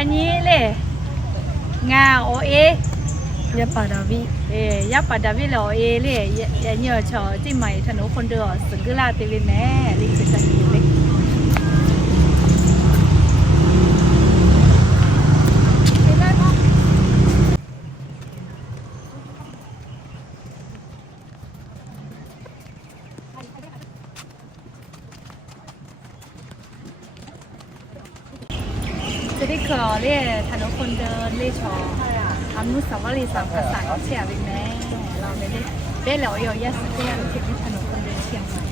añile nga o e ya para vi e ya para vi lo e le ya nhờ chờ tí mày thằng nó con đưa sừng cứ la tivi mẹ linh sẽ sang đi ด้กรอเรียถนนคนเดินเรียชอทำนุสาวรีย์สามาษัตริย์เชียร์ไปไหมเราไม่ได้ได้เหล่าเยาวยาสเตีนที่ถนนคนเดินเชียงใหม่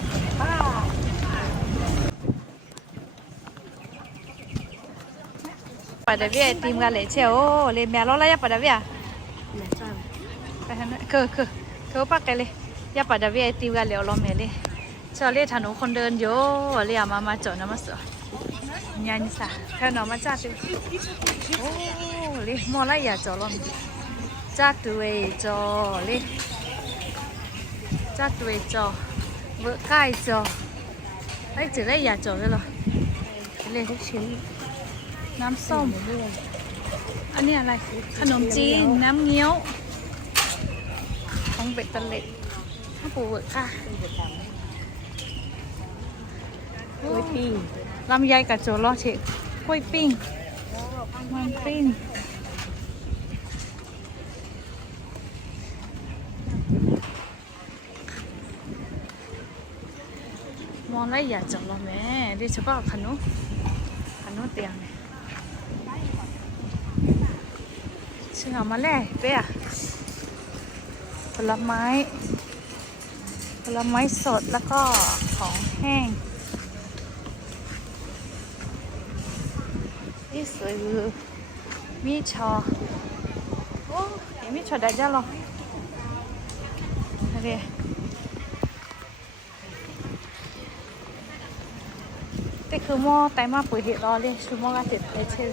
ปาดเวียทีมกันเลยเชียวเลยแม่ร้องไรยาปาดเวียไปทางนั้นคือคือคือปักกันเลยยาปาดเวียทีมกันเหลียวร้องแม่เลยเชียวเรียถนนคนเดินเยอะเรียมามาจอดนะมาสว ยยันสะแค่นอมาจ้าสิโอ้เลยมอละอย่าจอลอมจักด้วยจอเลยจักด้วยจอเวอร์ใกล้จอไอ้ยจะได้อยาจอเลยเหรอเลยချင်းน้ำส้มอันนี้อะไรขนมจีนน้ำเงี้ยวของเบ็ดตะเล็ดข้าวปูเวอร์ค่ะ ဝေးပြီးลำไยกับโจล้อเชกกล้วยปิ้งมันปิ้งมองแล้อยากจังเลยแม่ดิฉันก็ขนมขนมเตียงเนี่ยฉันเอามาแล่เป๊ะผลไม้ผลไม้สดแล้วก็ของแห้ง นี่สวยคือมีชอโอ้ยมีชอได้จ้าหรออะไรแต่คือหม้อไตมาปุ๋ยเห็ดรอเลยคือหม้อกระเจ็ดไปเช่น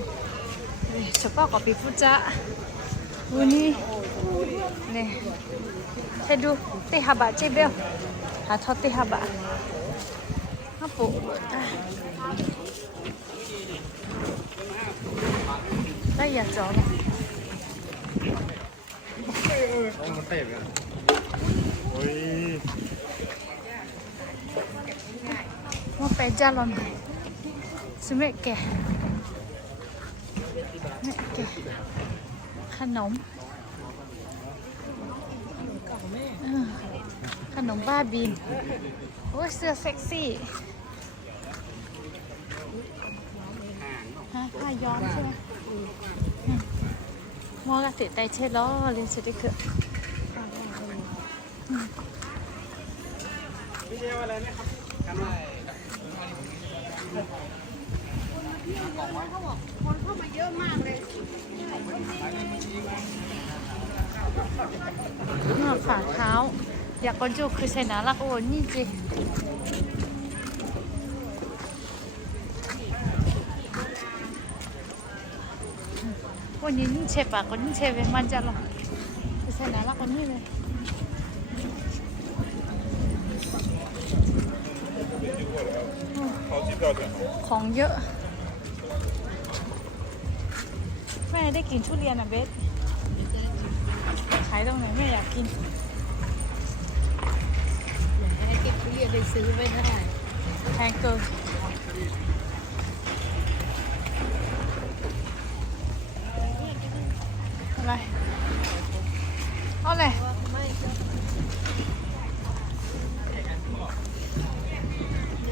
เฉพาะกับปีฟุจ้าวันนี้เนี่ยให้ดูติฮาบะเจ๊เบลหาทอดติฮาบะน้าปุ๋ ได้ย่าจอเลยมันเตะกันโอ้ยว่าไปจ้าลอนสมัยแกแม่แกขนมขนมบ้าบิน โอ้ยเสื้อเซ็กซี่ฮะ ผ้าย้อมใช่ไหมอืมมอกระติไตเช็ดล้อเรียนสติคือเมื่อฝ่าเท้าอยากกอนจูคือใส่นาลักโอนี่จี วันนี้นี่เชฟปากก็นี่เชฟเป็นมันจะหรอกคือใส่หนาลักคนนี้เลยเขาจิ้มเราจะของเยอะ แม่ได้กินทุเรียนอะเบสขายตรงไหนแม่อยากกินให้เก็บทุเรียนไปซื้อไว้ได้แพงเกินอะไร เอาเลย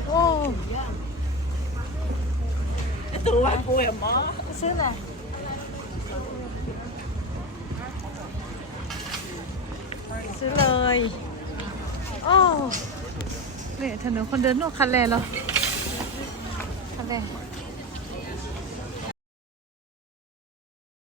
โอ้ ตัวป่วยหมอซื้อหน่อยซื้อเลยโ